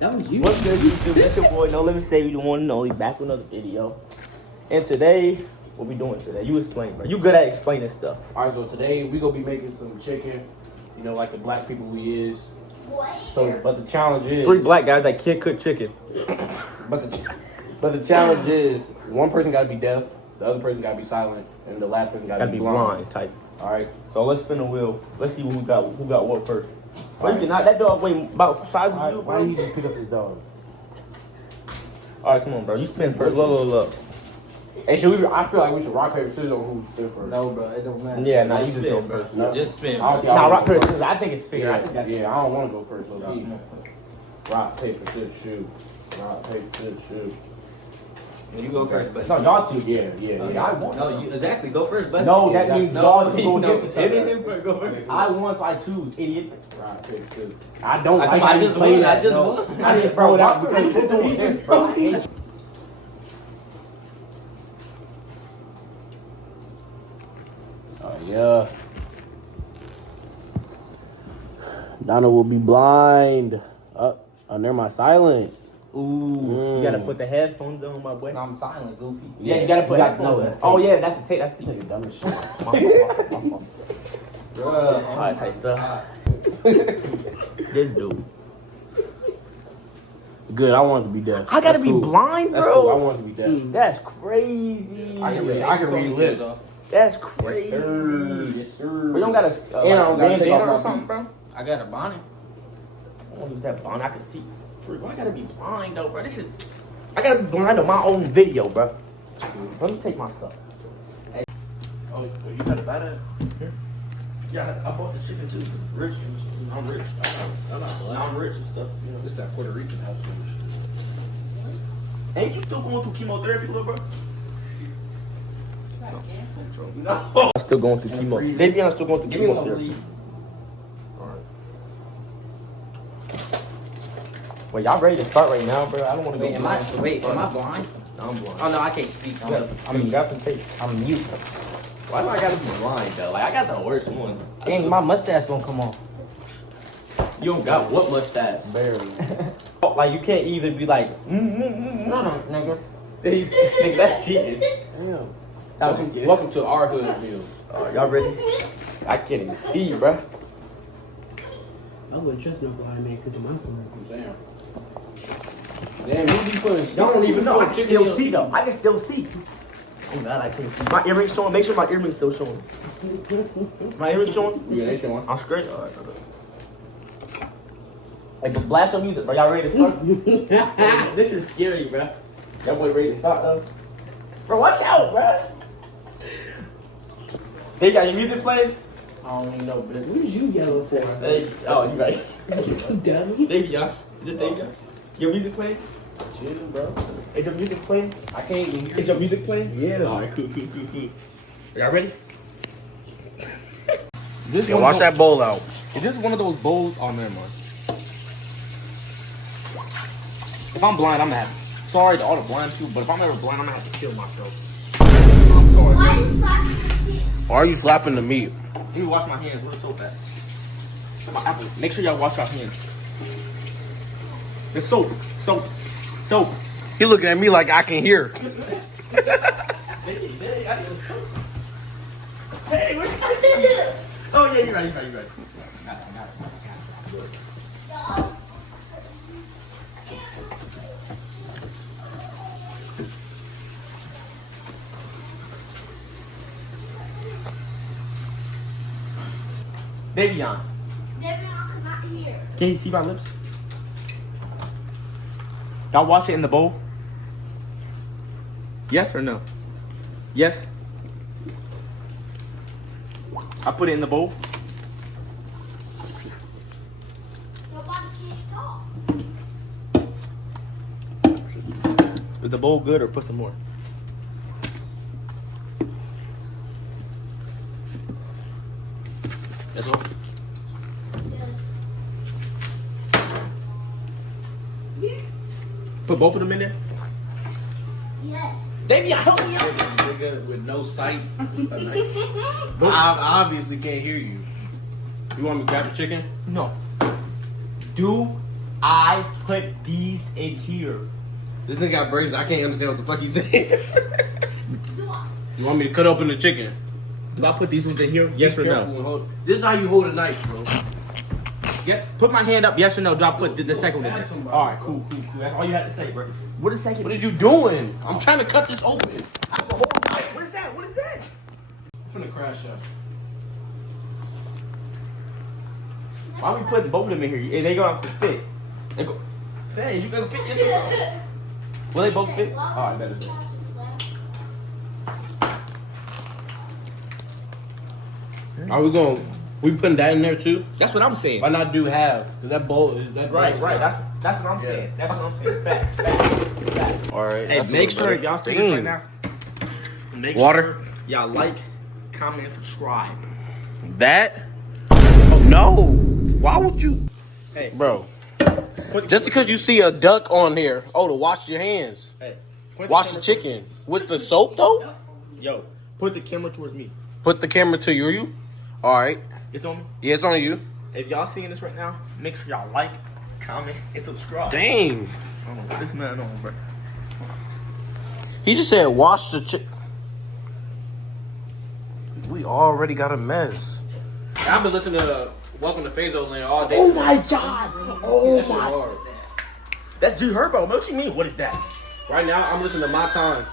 That was you. What's good, YouTube? It's your boy No Limit Save, the one and only, back with another video. And today, what we doing today? You explain, bro. You good at explaining stuff. Alright, so today we gonna be making some chicken. You know, like the black people we is. So, but the challenge is 3 black guys that can't cook chicken. But the challenge is one person gotta be deaf, the other person gotta be silent, and the last person gotta be blind. type. All right. So let's spin the wheel. Let's see who got what first. Bro, you cannot. That dog weigh about the size of you, Why bro. do you just pick up this dog? All right, come on, bro. You spin first. Look. Hey, should we? I feel like we should rock paper scissors on who spin first. No, bro, it don't matter. Yeah, nah, you just spin, go bro. first. No. Just spin. I don't think Nah, I rock wanna paper go scissors. I think it's fair. Yeah, I think that's I don't want to go first. So be rock paper scissors shoot. Rock paper scissors shoot. You go first, but No, y'all two. Yeah. I want. no, you exactly go first, but No, that means y'all two go no, against each other. him first, go first. I want, so I choose, idiot. Rock paper scissors. I don't I like. come- I how you just play won, that. I just No. won. I didn't throw it out because you're doing it, bro. Oh yeah. Donna will be blind. Near my silent. Ooh, you gotta put the headphones on, my boy. I'm silent, goofy. Yeah, you gotta put headphones no, on. that's Oh tape. yeah, that's the tape. That's the Nigga tape. dumb as shit. My fault. Bruh, Alright, tight stuff. This dude. Good. I want to be deaf. I gotta That's be cool. blind, That's cool. I bro. want to be deaf. That's crazy. I can read lips. That's crazy. Yes, sir. Yes, sir. But you don't got a And I don't gotta take bandana off or my something, beats. bro? I got a bonnet. I don't use that blind. I can see. Why I gotta be blind though, bro? I gotta be blind on my own video, bro. Let me take my stuff. Oh, you got a bad Yeah, I bought the chicken too. Rich. I'm rich. I'm rich and stuff. You know. This is that Puerto Rican household shit. Ain't you still going through chemotherapy, little bro? No. I'm still going through chemo. Maybe I'm still going through chemotherapy. Wait, y'all ready to start right now, bro? I don't want to Wait, go. am I blind? No, I'm blind. Oh no, I can't speak. I mean, got the tape. I'm mute. Why do I gotta be blind though? Like I got the worst one. Dang, my mustache gonna come off. You don't got what mustache? Barely. Like you can't either be like, No, nigga. Nigga, that's cheating. Damn. Welcome to our hood meals. Y'all ready? I can't even see, bro. I wouldn't trust no blind man cooking my food. I'm saying. Damn, you be putting. Y'all don't even know. I can chicken still meals. see though. I can still see. Oh God, I can't see. My earrings showing. Make sure my earrings still showing. My earrings showing. Yeah, they showing. I'm straight. All right. Okay. Hey, but blast your music. Are y'all ready to start? This is scary, bro. Y'all boy ready to start though? Bro, watch out, bro. They got your music playing? I don't even know, bitch. What is you yelling for? Oh, you right. You dummy. There you go. Just there you go. Your music playing? Chill, bro. Is your music playing? I can't even hear Is your music playing? Yeah. Alright, cool. Y'all ready? This Yo, one watch go- that bowl out. Is this one of those bowls? Oh, never mind. If I'm blind, I'm gonna have. Sorry to all the blind people, but if I'm ever blind, I'm gonna have to kill myself. I'm sorry. Why are you slapping the meat? Let me wash my hands real so fast. My apple. Make sure y'all wash your hands. It's soap. He looking at me like I can hear. Hey, where's your Oh yeah, you're right. Davion, Devin's not here. can you see my lips? Y'all wash it in the bowl? Yes or no? Yes? I put it in the bowl? Nobody can talk. Is the bowl good or put some more? That's all? Yes. Put both of them in there? Yes. Davion, help me out. Nigga with no sight. I obviously can't hear you. You want me to grab the chicken? No. Do I put these in here. This nigga got braces. I can't understand what the fuck he's saying. Do I? You want me to cut open the chicken? Do I put these ones in here? Yes Be or careful no? and hold- This is how you hold a knife, bro. Yes. Put my hand up. Yes or no? Do I put the second one in there? All right, cool. That's all you have to say, bro. What is second? What is you doing? I'm trying to cut this open. I have a whole knife. What is that? What is that? I'm finna crash us. Why are we putting both of them in here? They gonna have to fit. They go. Hey, you gonna fit yourself? Will they both fit? All right, better say. Are we going? We putting that in there too? That's what I'm saying. Why not do half? Cause that bowl is that. Right. That's what I'm saying. That's what I'm saying. Facts. All right. Hey, that's a make little sure better. y'all see this Dang. right now. Make Water? sure y'all like, comment, and subscribe. That? No. Why would you? Hey, Bro. Just because you see a duck on here, to wash your hands. Hey, Wash the chicken. With the soap though? Yo, put the camera towards me. Put the camera to you. All right. It's on me. Yeah, it's on you. If y'all seeing this right now, make sure y'all like, comment, and subscribe. Dang. I don't know what this man on, bro. He just said wash the chicken. We already got a mess. I've been listening to Welcome to Phaso Land all day. Oh my god! Oh That shit my! hard. That's G Herbo. What you mean? What is that? Right now, I'm listening to My Time.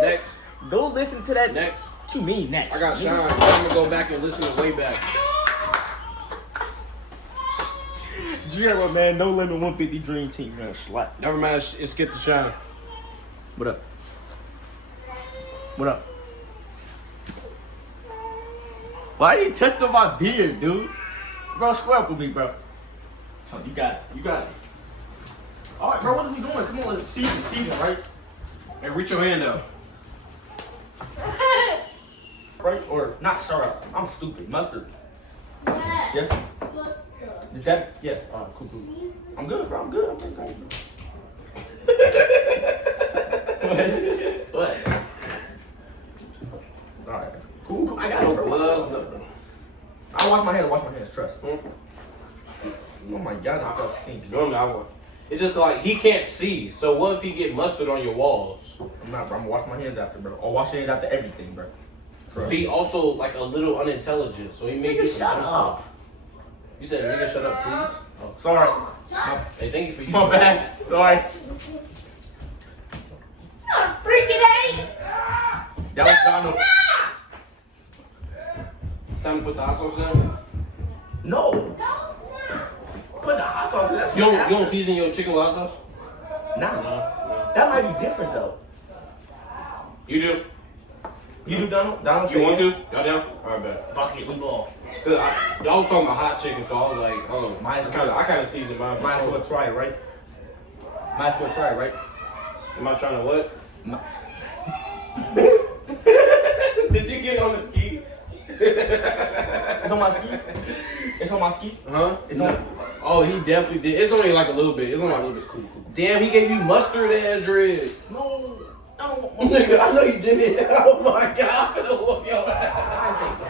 Next. Go listen to that. Next. What you mean next? I got Shine. I'm gonna go back and listen to way back. G Herbo, man. No Limit 150 Dream Team, man. Slap. Never mind, it's Skip the Shine. What up? What up? Why you touched on my beard, dude? Bro, square up with me, bro. Oh, you got it. You got it. All right, bro. What are we doing? Come on, season, right? Hey, reach your hand up. Right? Or not syrup. I'm stupid. Mustard. Yes. Yes. What the? Is that? Yes. All right, cool. I'm good, bro. I'm good. What? All right. Cool. I got it, bro. I wash my hands. Trust. Oh my god, this stuff stinks. Normally I would. It's just like he can't see. So what if he get mustard on your walls? I'm not, bro. I'm gonna wash my hands after, bro. I'll wash your hands after everything, bro. Trust. He also like a little unintelligent, so he may Nigga, get some shut info. up. You said nigga shut up, please. Oh, Sorry. hey, thank you for you. My bad. Sorry. I'm freaking A. That was Donald. It's time to put the hot sauce in. No. No, it's not. Put the hot sauce in. That's You don't season your chicken with hot sauce? Nah. No. That might be different though. You do? You do, Donald? Donald, You want to? Y'all down? Alright, bet. Fuck it, we ball. Y'all was talking about hot chicken, so I was like, oh, I kind of seasoned mine. Might as well try it, right? Might as well try it, right? Am I trying to what? No. Did you get on the ski? It's on my ski. It's on my ski. Huh? It's on. Oh, he definitely did. It's only like a little bit. It's only like a little bit. Cool. Damn, he gave you mustard, Andrew. No. I don't want Nigga, I know you did it. Oh my god, I'm gonna whoop your ass.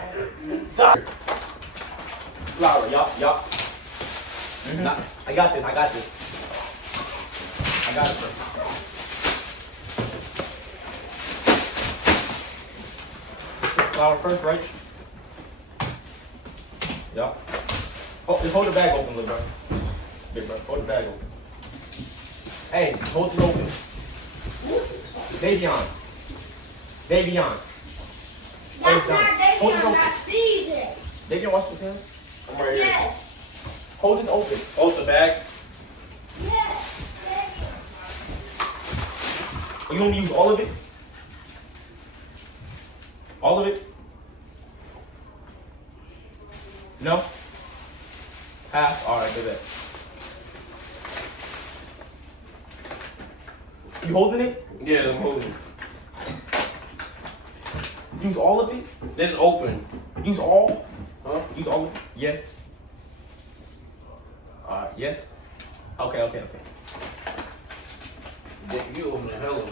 Flour, yup. Nah, I got this. I got it, bro. Flour first, right? Yup. Oh, just hold the bag open, little bro. Big bro, hold the bag open. Hey, hold it open. Davion. That's not Hold it Davion, open. that's season. Davion, wash your hands. I'm right here. Yes. Hold it open. Hold the bag. Yes. You want me to use all of it? All of it? No? Half? Alright, do that. You holding it? Yeah, I'm holding. Use all of it? This open. Use all? Huh? Use all of it? Yes. Alright, yes? Okay. Yeah, you open it, hello.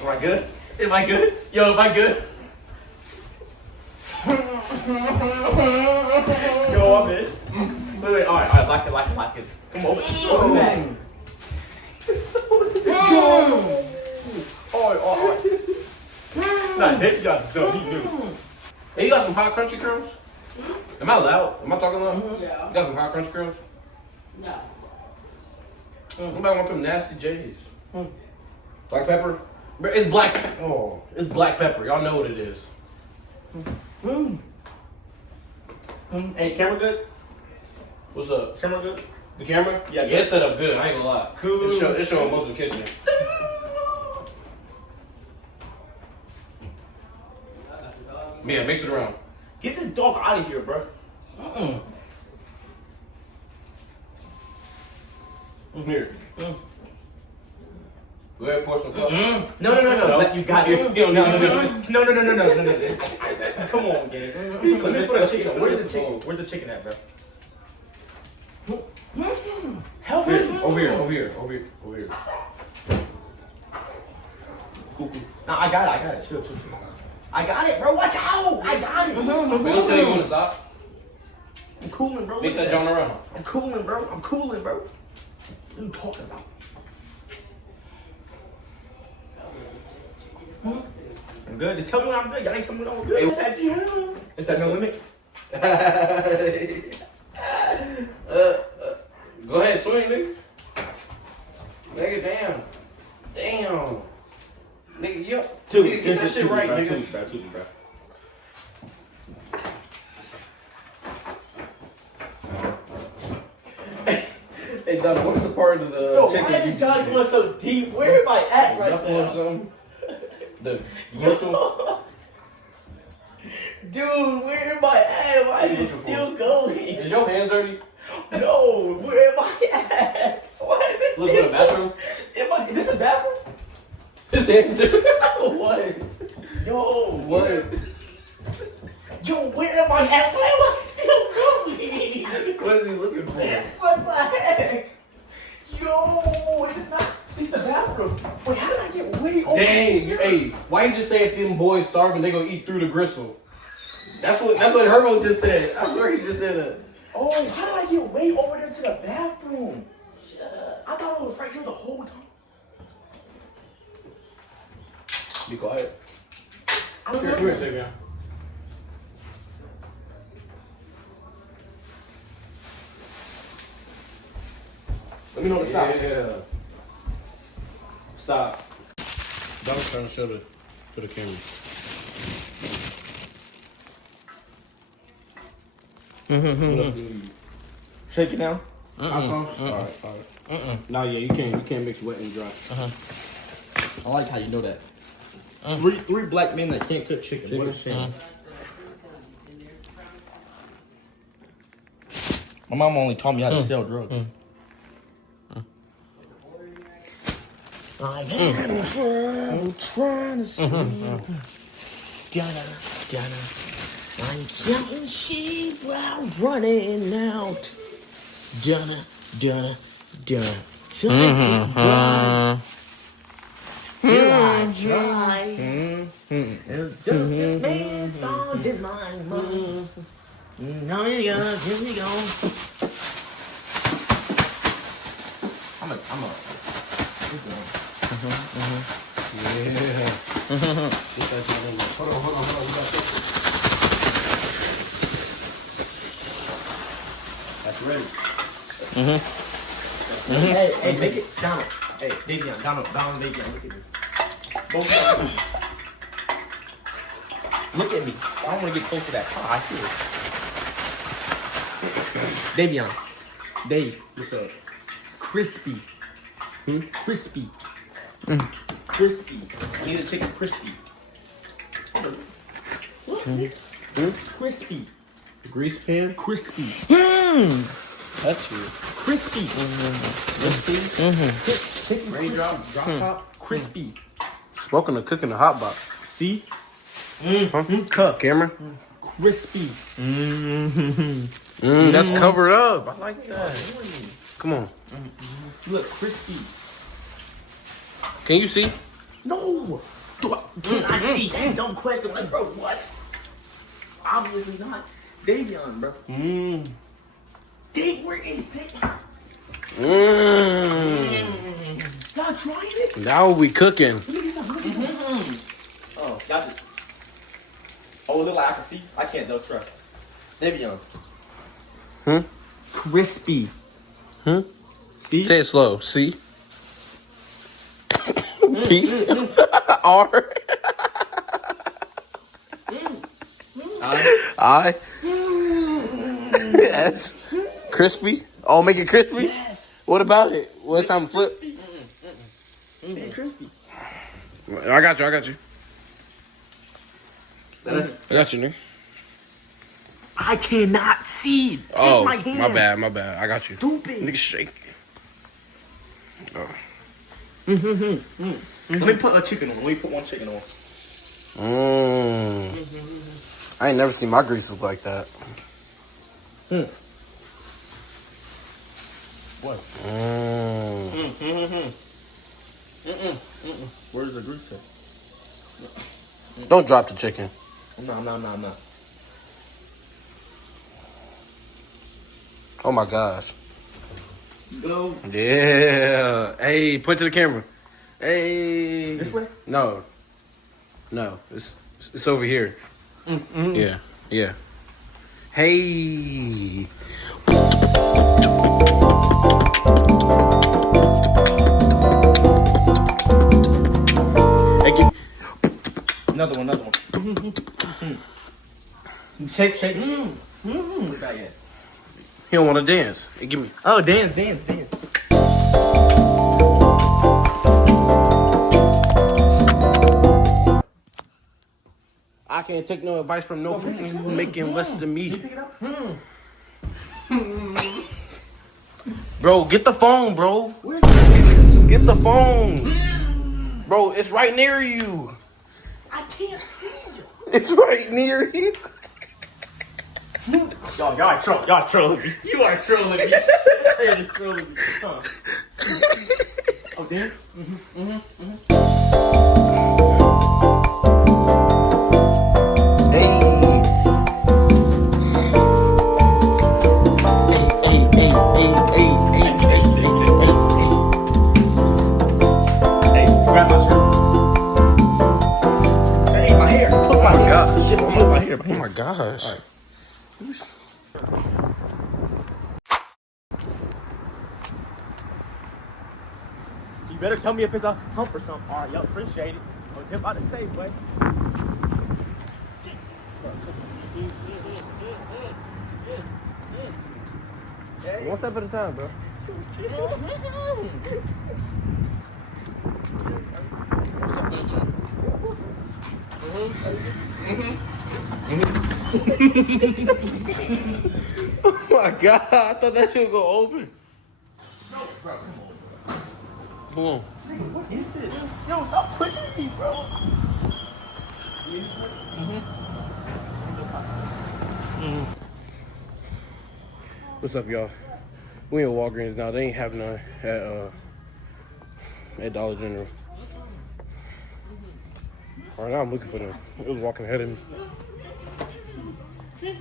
Am I good? Am I good? Yo, am I good? Yo, I missed. Wait, all right, like it. Come on, over back. All right. Nah, Nick got done. He knew. Hey, you got some hot crunchy curls? Am I loud? Am I talking loud? Yeah. You got some hot crunchy curls? No. Nobody want them nasty J's. Black pepper? Bro, it's black. Oh, it's black pepper. Y'all know what it is. Hey, camera good? What's up? Camera good? The camera? Yeah, it's set up good. I ain't gonna lie. Cool. It's showing most of the kitchen. Yeah, mix it around. Get this dog out of here, bro. Here. Go ahead, pour some cup. No. You got it. No. No. Come on, gang. Let me put a chicken on. Where's the chicken? Where's the chicken at, bro? Help me. Over here. Cool. Nah, I got it. Chill. I got it, bro. Watch out. I got it. We gonna tell you when to stop. I'm cooling, bro. Mix that joint around. I'm cooling, bro. What are you talking about? I'm good. Just tell me when I'm good. Y'all ain't tell me when I'm good. Is that no limit? Go ahead, swing, nigga. Nigga, damn. Nigga, nigga, get that shit right, nigga. Two, bro. Hey, Doc, what's the part of the Yo, chicken? why is Johnny going so deep? Where am I at right now? Something? The commercial? Dude, where am I at? Why is it still going? Is your hand dirty? No, where am I at? Why is it Look still at the bathroom. Is this a bathroom? His hand's dirty. What? Yo, What? Yo, where am I at? Why am I still going? What is he looking for? What the heck? Yo, this is the bathroom. Wait, how did I get way over Dang, here? hey, why you just say if them boys starving, they gonna eat through the gristle? That's what Herbo just said. I swear he just said that. Oh, how did I get way over there to the bathroom? Shut up. I thought it was right here the whole time. Be quiet. I don't Here, know. come here, Savion. Let me know when to stop. Yeah. Stop. Don't trying to show the camera. Shake it down. Hot sauce? Alright. No, yeah, you can't mix wet and dry. I like how you know that. Three black men that can't cook chicken. What a shame. My mom only taught me how to sell drugs. I am trying to sleep. Diana, I'm counting sheep while running out. Diana. Till I try. It doesn't mean so did my mom. Now you go, here we go. I'm a. Yeah. Hold on. We got this. That's ready. Hey, make it. Donald. Hey, Davion. Donald, Davion. Look at me. Both of them. Look at me. I don't want to get close to that car. I feel it. Davion. Dave. What's up? Crispy. Crispy. Crispy. I need a chicken crispy. Crispy. Grease pan? Crispy. That's you. Crispy. Crispy. Raindrop, drop top. Crispy. Spoken of cooking the hot box. See? Cook. Camera? Crispy. That's covered up. I like that. Come on. Look, crispy. Can you see? No. Can I see? Don't question. Like, bro, what? obviously not Davion, bro. Mmm. Dave, where is Dave? Mmm. Y'all trying it? Now we cooking. Oh, got it. Oh, it look like I can see. I can't though, trust. Davion. Hmm? Crispy. Hmm? See? Say it slow. C. P. R. I. S. Crispy. Oh, make it crispy? Yes. What about it? What's time to flip? It's crispy. I got you. I got you, nigga. I cannot see. Take Oh, my hand. my bad. I got you. Stupid. Nigga, shake. Oh. Let me put a chicken on. Let me put one chicken on. I ain't never seen my grease look like that. What? Where's the grease at? Don't drop the chicken. No. Oh my gosh. Go. Yeah. Hey, point to the camera. Hey. This way? No. It's over here. Yeah. Hey. Hey, Another one. Shake. Where's that at? he don't want to dance. Hey, give me. Oh, dance. I can't take no advice from no freaking who making less than me. Bro, get the phone, bro. Get the phone. Bro, it's right near you. I can't see you. It's right near you. Y'all trolling me. You are trolling me. You're just trolling me. Huh. Oh, dance? Hey, grab my shirt. Hey, my hair. Look my hair. gosh. Shit, look my hair. Oh my gosh. You better tell me if it's a hump or something. All right, y'all appreciate it. I'll jump out the safe way. One step at a time, bro. Oh my god, I thought that shit would go open. Boom. What is this? Yo, stop pushing me, bro. What's up, y'all? We in Walgreens now. They ain't having none at Dollar General. All right, now I'm looking for them. It was walking ahead of me.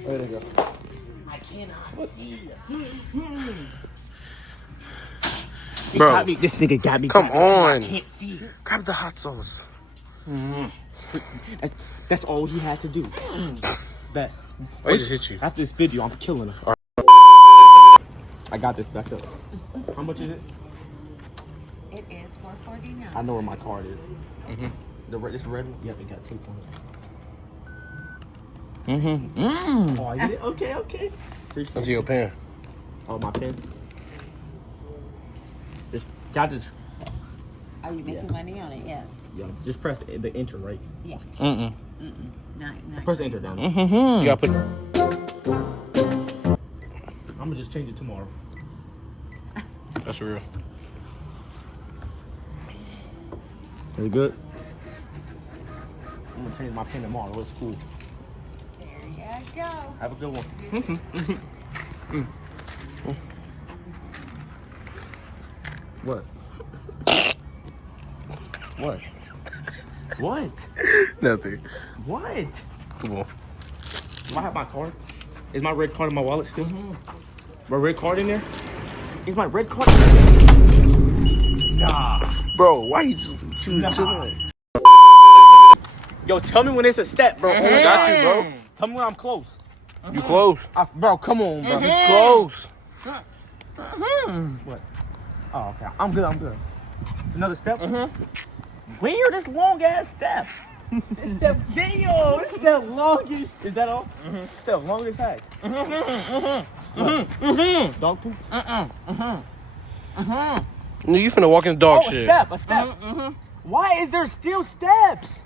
There they go. I cannot see you. Bro, This nigga got me. come on. I can't see. Grab the hot sauce. That's all he had to do. Bet. Oh, he just hit you. After this video, I'm killing him. I got this back up. How much is it? It is $4.49. I know where my card is. This red one? Yep, it got 2 points. Oh, I get it? Okay. Appreciate That's it. your pen. Oh, my pen. Got this. Are you making money on it? Yeah. Yeah, just press the enter, right? Yeah. Not Press the enter down. You gotta put. I'm gonna just change it tomorrow. That's real. Is it good? I'm gonna change my pen tomorrow. It's cool. there you go. Have a good one. What? What? Nothing. What? Come on. Do I have my card? Is my red card in my wallet still? My red card in there? Is my red card? Nah. Bro, why you just choosing tonight? Yo, tell me when it's a step, bro. I got you, bro. Tell me when I'm close. You close. Bro, come on, bro. You close. What? Oh, okay. I'm good. Another step? Where? This long ass step. This step, damn, this is the longest. Is that all? This is the longest heck. Dog poop? No, you finna walk in the dog Oh, shit. a step. Why is there still steps?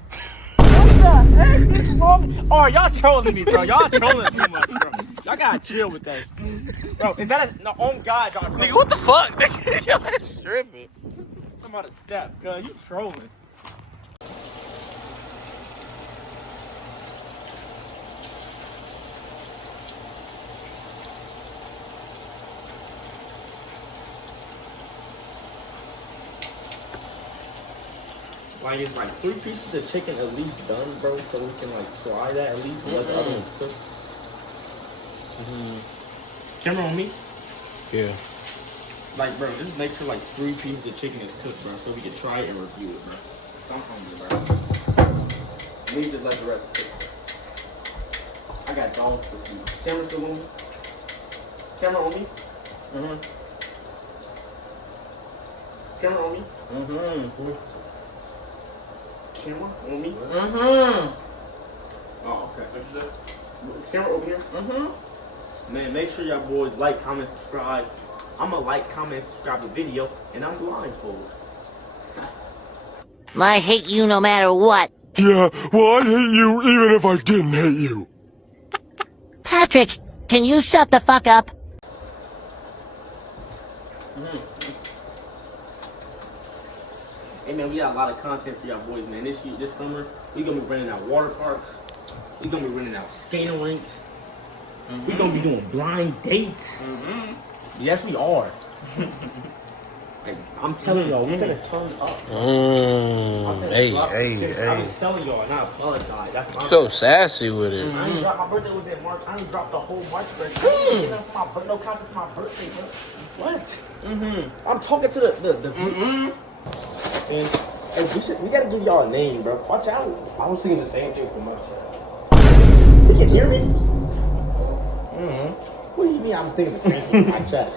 What the heck? This long. Oh, y'all trolling me, bro. Y'all trolling too much, bro. Y'all gotta chill with that. Bro, is that a. No, on God, y'all trolling. Nigga, what the fuck? Nigga, y'all is tripping. I'm about to step, cuz. You trolling. Like, it's like 3 pieces of chicken at least done, bro, so we can like try that at least. Let the other ones cook. Camera on me? Yeah. Like, bro, just make sure like 3 pieces of chicken is cooked, bro, so we can try it and review it, bro. I'm hungry, bro. Leave just let the rest cook. I got dogs for you. Camera still on me? Camera on me? Camera on me? Camera on me? Oh, okay. Camera over here? Man, make sure y'all boys like, comment, subscribe. I'ma like, comment, subscribe the video, and I'm blindfolded. I hate you no matter what. Yeah, well, I hate you even if I didn't hate you. Patrick, can you shut the fuck up? Hey man, we got a lot of content for y'all boys, man. This summer, we gonna be renting out water parks. We gonna be renting out skating rinks. We gonna be doing blind dates. Yes, we are. Hey, I'm telling y'all, we're gonna turn up. Hey. I've been telling y'all, and I apologize. That's my So sassy with it. I ain't dropped, my birthday was in March. I ain't dropped the whole March birthday. No content for my birthday, bro. What? I'm talking to the And hey, we gotta give y'all a name, bro. Watch out. I was thinking the same thing for my chat. You can hear me? What do you mean I'm thinking the same thing for my chat?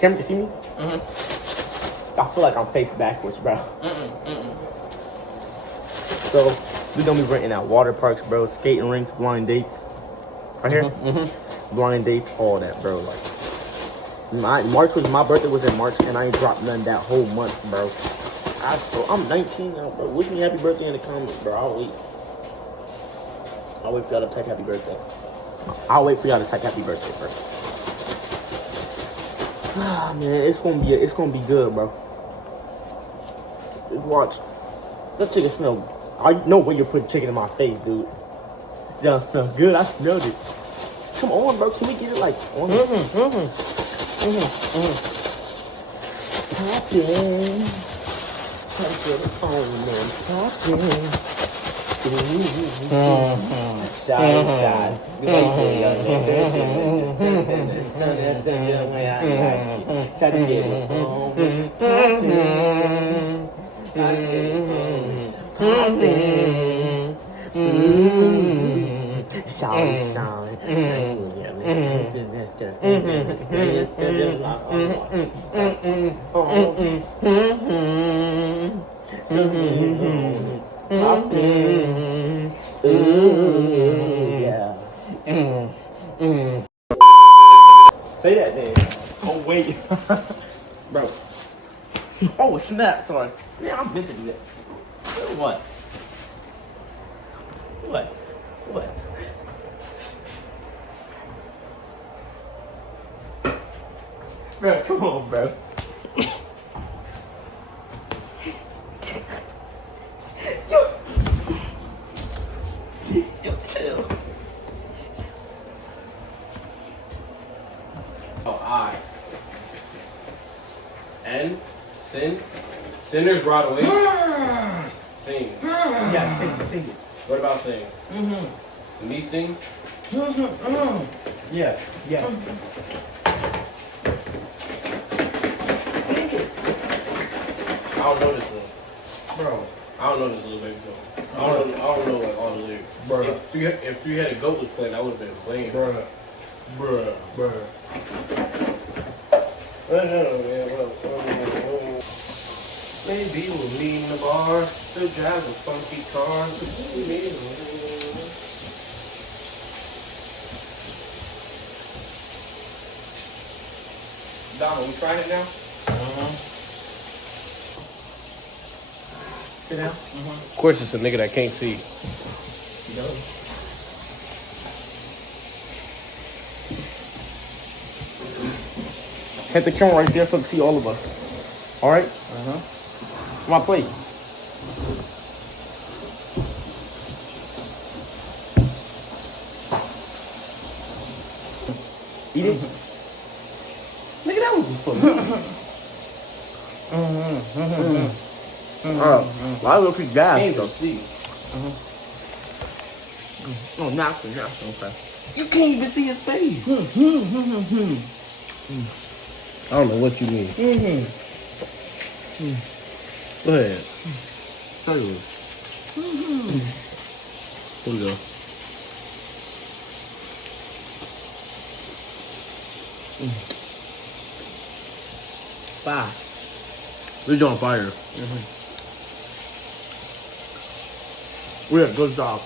Camera, can see me? I feel like I'm face backwards, bro. So, we gonna be renting out water parks, bro. Skating rinks, blind dates. Right here? Blind dates, all that, bro. Like, my birthday was in March, and I ain't dropped none that whole month, bro. I'm 19 now, bro. Wish me happy birthday in the comments, bro. I'll wait for y'all to type happy birthday. I'll wait for y'all to type happy birthday first. Ah, man, it's gonna be good, bro. Just watch. That chicken smell. I know where you put chicken in my face, dude. It doesn't smell good. I smelled it. Come on, bro. Can we get it like on? Poppin'. Trying to get it on, man. Poppin'. Shy. The way you do it, Try to get it on. Say that then. Oh wait. Bro. Oh snap, sorry. Yeah, I'm meant to do that. What? Bro, come on, bro. Yo, chill. Oh, I. N. Sin. Sinners right away. Sing. Yeah, sing it. What about sing? Me sing? Yeah, yeah. I don't know this one. Bro. I don't know this little baby song. I don't know like all the lyrics. Bro. If Three Headed Goat was playing, I would have been playing. Bruh. Maybe we'll meet in the bar to drive a funky car. Donald, we trying it now? Sit down. Of course, it's a nigga that can't see. Hit the camera right there so I can see all of us. All right? Come on, plate. Eat it. Nigga, that was for me. Why look at gas? Can't even see. Oh, nothing. Okay. You can't even see his face. I don't know what you mean. Go ahead. Sorry. Here we go. Bye. We're on fire. Yeah, good job.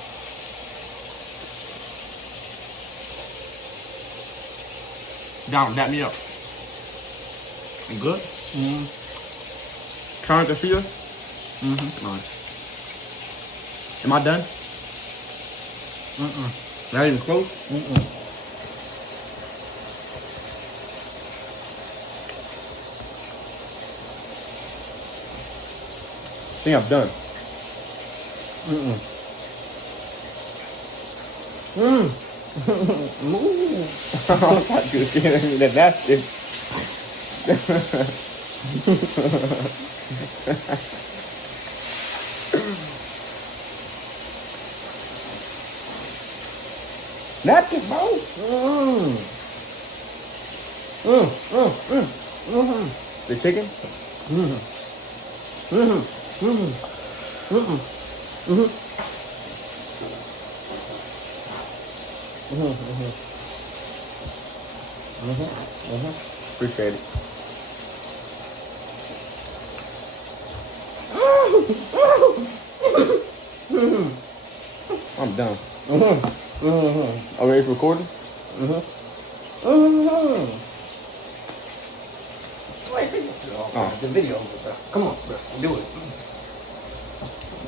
Down, dap me up. You good? Current to feel? Nice. Am I done? Not even close? I think I'm done. I'm not good at that nasty. Napkin, bro. The chicken? Appreciate it. I'm done. Are we ready for recording? Oh, the video over, bro. Come on, bro. Do it.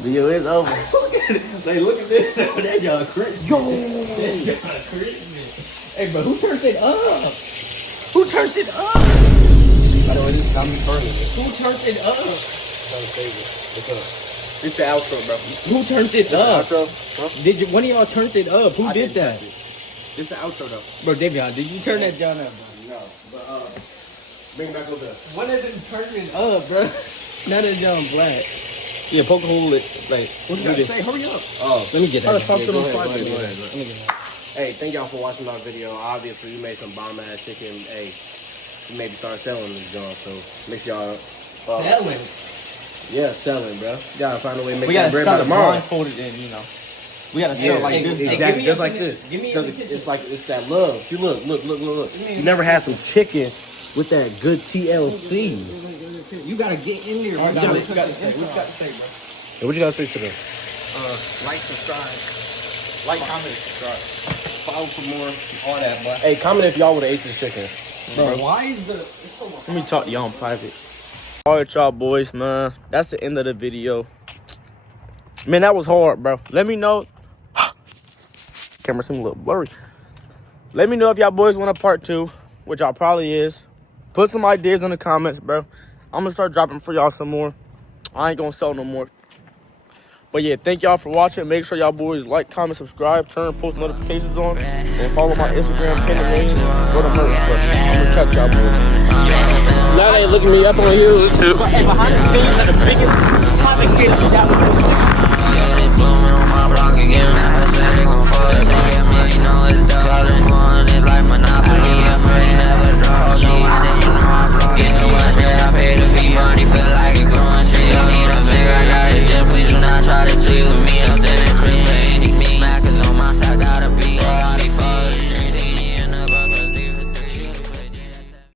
Video is over. Look at it. Hey, look at this. That y'all crazy. Yo. That y'all crazy. Hey, but who turned it up? Who turned it up? By the way, this is coming further. Who turned it up? What's up? It's the outro, bro. Who turned it up? Outro? Huh? Did you? One of y'all turned it up? Who did that? It's the outro, though. Bro, Davion, did you turn that John up? No, but bring it back over there. One of them turned it up, bro. None of John Black. Yeah, poke a hole it. Like, what you gotta say? Hurry up. Oh, Let me get that. Talk to Go those ahead, five go people. ahead. Let me get that. Hey, thank y'all for watching our video. Obviously, we made some bomb-ass chicken. Hey, we maybe start selling this joint, so make sure y'all... Selling. Yeah, selling, bro. You gotta find a way to make We that gotta bread by start tomorrow. blindfolded in, you know. We gotta Yeah, sell like this. exactly, just like this. Give me Because a it's like, it's that love. See, look. You never had some chicken with that good TLC. You gotta get in there. What you gotta say, bro? Hey, what you gotta say to them? Like, subscribe. Like, comment, subscribe. Follow for more. All that, boy. Hey, comment if y'all would've ate this chicken. Bro, why is the... It's so Let me talk to y'all in private. Alright, y'all boys, man. That's the end of the video. Man, that was hard, bro. Let me know. Camera seems a little blurry. Let me know if y'all boys want a part 2, which y'all probably is. Put some ideas in the comments, bro. I'm gonna start dropping for y'all some more. I ain't gonna sell no more. But yeah, thank y'all for watching. Make sure y'all boys like, comment, subscribe, turn post notifications on, and follow my Instagram, pin the link, go to merch. But I'm gonna catch y'all boys. Now they looking me up on YouTube. Hey, behind the scenes, the biggest topic is that get mad, I say they gon' fuck. Say yeah, man, you know it's done. Cause it's fun.